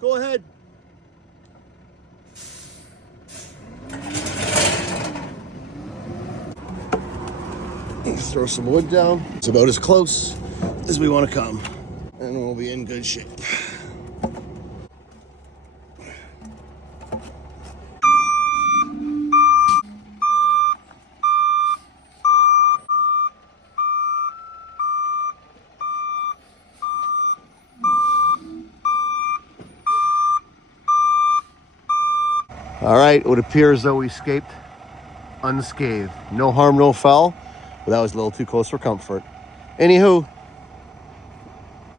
Go ahead. Let's throw some wood down. It's about as close as we want to come, and we'll be in good shape. All right, it would appear as though we escaped unscathed. No harm, no foul, but that was a little too close for comfort. Anywho,